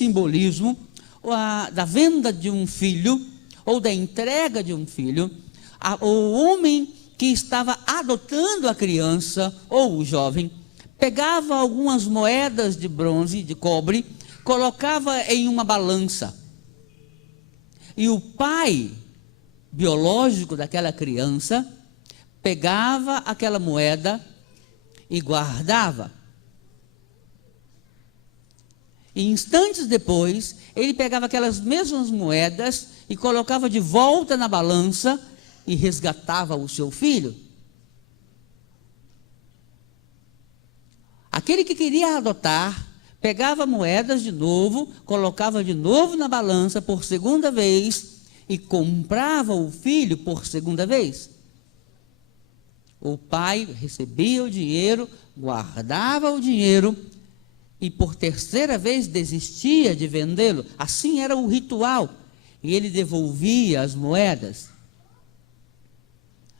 simbolismo da venda de um filho, ou da entrega de um filho. O homem que estava adotando a criança, ou o jovem, pegava algumas moedas de bronze, de cobre, colocava em uma balança. E o pai biológico daquela criança pegava aquela moeda e guardava. E instantes depois, ele pegava aquelas mesmas moedas e colocava de volta na balança e resgatava o seu filho. Aquele que queria adotar, pegava moedas de novo, colocava de novo na balança por segunda vez e comprava o filho por segunda vez. O pai recebia o dinheiro, guardava o dinheiro e por terceira vez desistia de vendê-lo. Assim era o ritual. E ele devolvia as moedas.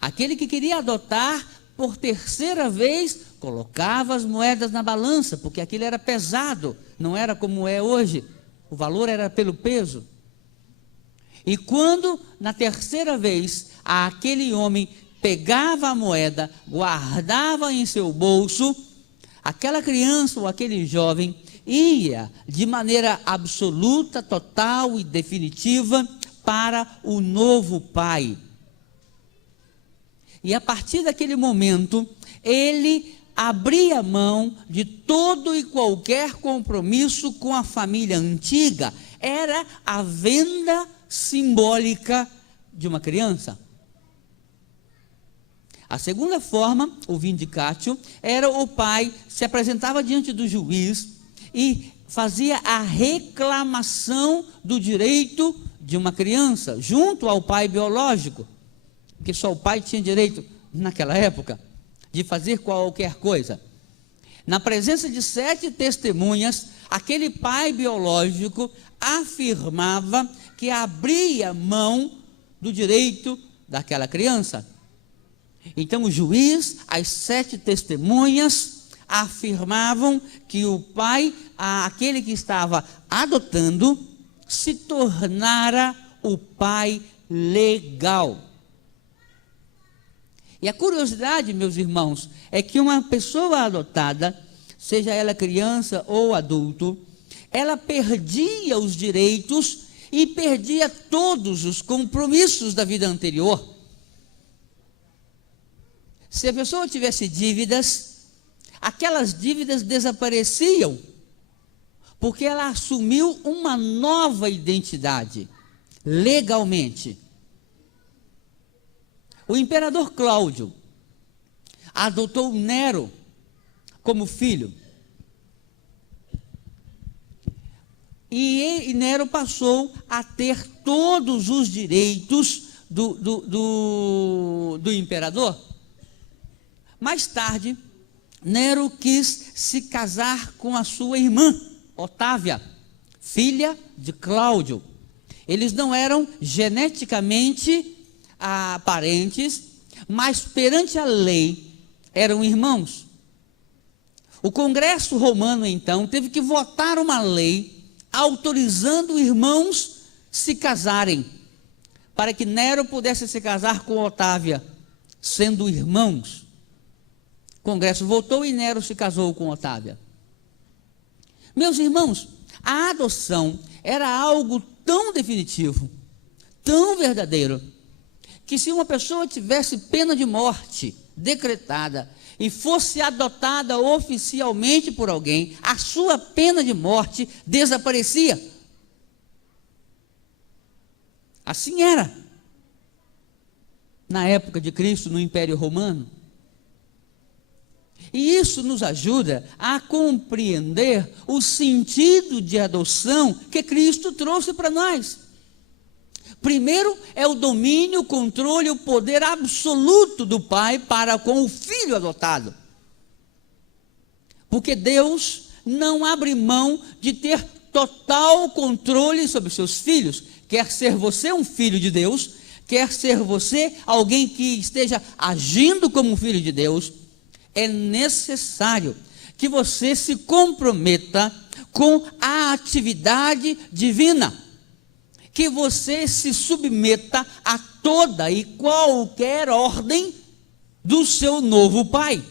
Aquele que queria adotar, por terceira vez, colocava as moedas na balança, porque aquilo era pesado, não era como é hoje. O valor era pelo peso. E quando, na terceira vez, aquele homem pegava a moeda, guardava em seu bolso, aquela criança ou aquele jovem ia de maneira absoluta, total e definitiva para o novo pai. E a partir daquele momento, ele abria mão de todo e qualquer compromisso com a família antiga. Era a venda simbólica de uma criança. A segunda forma, o vindicatio, era o pai se apresentava diante do juiz e fazia a reclamação do direito de uma criança, junto ao pai biológico, porque só o pai tinha direito, naquela época, de fazer qualquer coisa. Na presença de 7 testemunhas, aquele pai biológico afirmava que abria mão do direito daquela criança. Então o juiz, as 7 testemunhas, afirmavam que o pai, aquele que estava adotando, se tornara o pai legal. E a curiosidade, meus irmãos, é que uma pessoa adotada, seja ela criança ou adulto, ela perdia os direitos e perdia todos os compromissos da vida anterior. Se a pessoa tivesse dívidas, aquelas dívidas desapareciam, porque ela assumiu uma nova identidade, legalmente. O imperador Cláudio adotou Nero como filho. E Nero passou a ter todos os direitos do imperador. Mais tarde, Nero quis se casar com a sua irmã, Otávia, filha de Cláudio. Eles não eram geneticamente parentes, mas perante a lei eram irmãos. O Congresso Romano, então, teve que votar uma lei autorizando irmãos se casarem, para que Nero pudesse se casar com Otávia, sendo irmãos. O Congresso votou e Nero se casou com Otávia. Meus irmãos, a adoção era algo tão definitivo, tão verdadeiro, que se uma pessoa tivesse pena de morte decretada e fosse adotada oficialmente por alguém, a sua pena de morte desaparecia. Assim era na época de Cristo, no Império Romano. E isso nos ajuda a compreender o sentido de adoção que Cristo trouxe para nós. Primeiro é o domínio, o controle, o poder absoluto do Pai para com o filho adotado. Porque Deus não abre mão de ter total controle sobre seus filhos. Quer ser você um filho de Deus, quer ser você alguém que esteja agindo como um filho de Deus, é necessário que você se comprometa com a atividade divina, que você se submeta a toda e qualquer ordem do seu novo pai.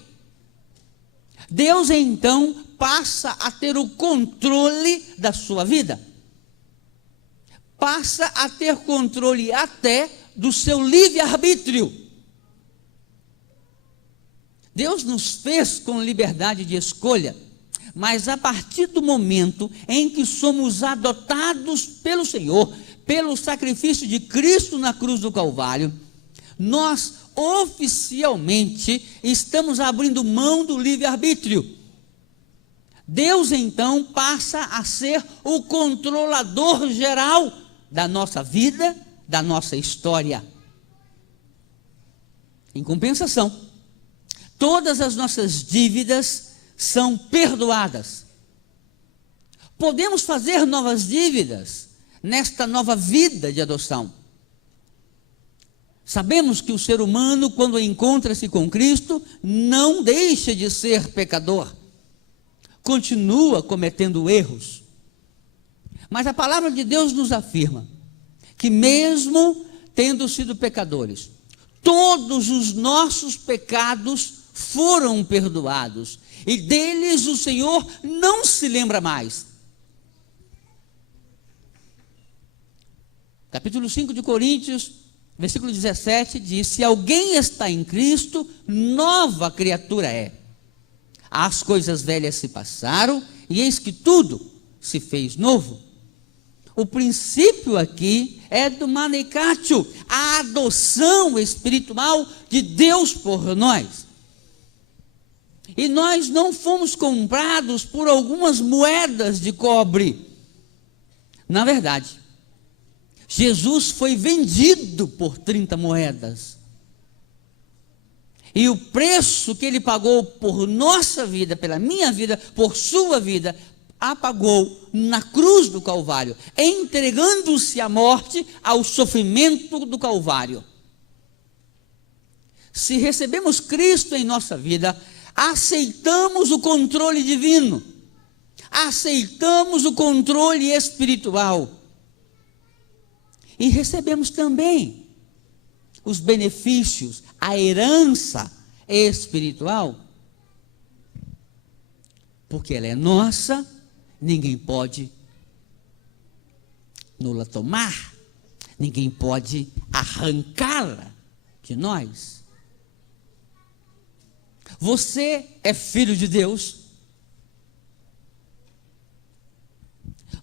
Deus então passa a ter o controle da sua vida, passa a ter controle até do seu livre-arbítrio. Deus nos fez com liberdade de escolha, mas a partir do momento em que somos adotados pelo Senhor, pelo sacrifício de Cristo na cruz do Calvário, nós oficialmente estamos abrindo mão do livre-arbítrio. Deus então passa a ser o controlador geral da nossa vida, da nossa história. Em compensação, todas as nossas dívidas são perdoadas. Podemos fazer novas dívidas nesta nova vida de adoção. Sabemos que o ser humano, quando encontra-se com Cristo, não deixa de ser pecador, continua cometendo erros. Mas a palavra de Deus nos afirma que mesmo tendo sido pecadores, todos os nossos pecados foram perdoados, e deles o Senhor não se lembra mais. Capítulo 5 de Coríntios, versículo 17, diz: se alguém está em Cristo, nova criatura é. As coisas velhas se passaram, e eis que tudo se fez novo. O princípio aqui é do manecatio, a adoção espiritual de Deus por nós. E nós não fomos comprados por algumas moedas de cobre. Na verdade, Jesus foi vendido por 30 moedas. E o preço que ele pagou por nossa vida, pela minha vida, por sua vida, a pagou na cruz do Calvário, entregando-se à morte, ao sofrimento do Calvário. Se recebemos Cristo em nossa vida, aceitamos o controle divino, aceitamos o controle espiritual, e recebemos também os benefícios, a herança espiritual, porque ela é nossa, ninguém pode nos tomar, ninguém pode arrancá-la de nós. Você é filho de Deus,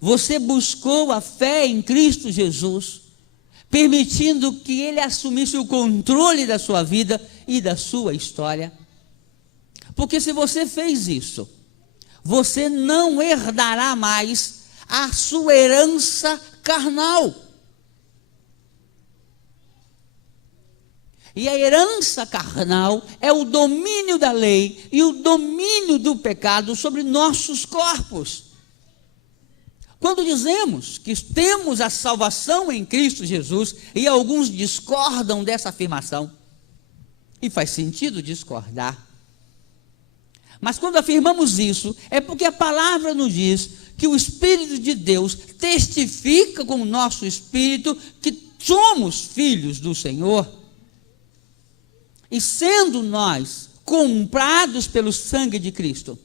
você buscou a fé em Cristo Jesus, permitindo que Ele assumisse o controle da sua vida e da sua história. Porque se você fez isso, você não herdará mais a sua herança carnal. E a herança carnal é o domínio da lei e o domínio do pecado sobre nossos corpos. Quando dizemos que temos a salvação em Cristo Jesus, e alguns discordam dessa afirmação, e faz sentido discordar, mas quando afirmamos isso, é porque a palavra nos diz que o Espírito de Deus testifica com o nosso espírito que somos filhos do Senhor. E sendo nós comprados pelo sangue de Cristo,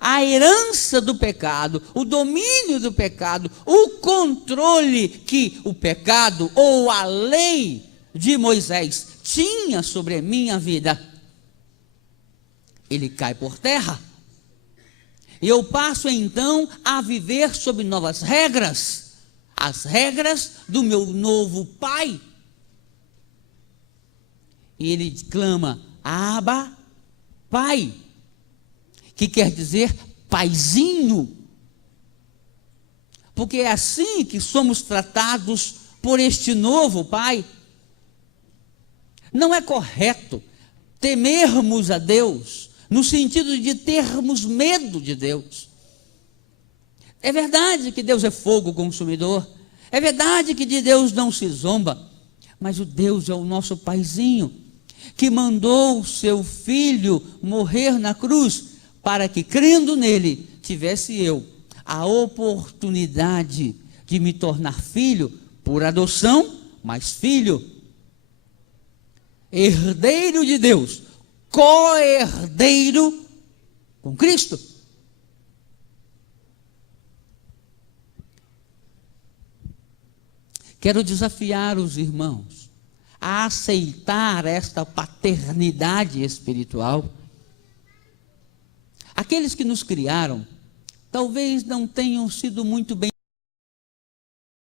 a herança do pecado, o domínio do pecado, o controle que o pecado ou a lei de Moisés tinha sobre a minha vida, ele cai por terra. E eu passo então a viver sob novas regras, as regras do meu novo pai. E ele clama: Abba, Pai, que quer dizer paizinho, porque é assim que somos tratados por este novo Pai. Não é correto temermos a Deus, no sentido de termos medo de Deus. É verdade que Deus é fogo consumidor, é verdade que de Deus não se zomba, mas o Deus é o nosso paizinho, que mandou o seu filho morrer na cruz, para que, crendo nele, tivesse eu a oportunidade de me tornar filho por adoção, mas filho, herdeiro de Deus, co-herdeiro com Cristo. Quero desafiar os irmãos a aceitar esta paternidade espiritual. Aqueles que nos criaram talvez não tenham sido muito bem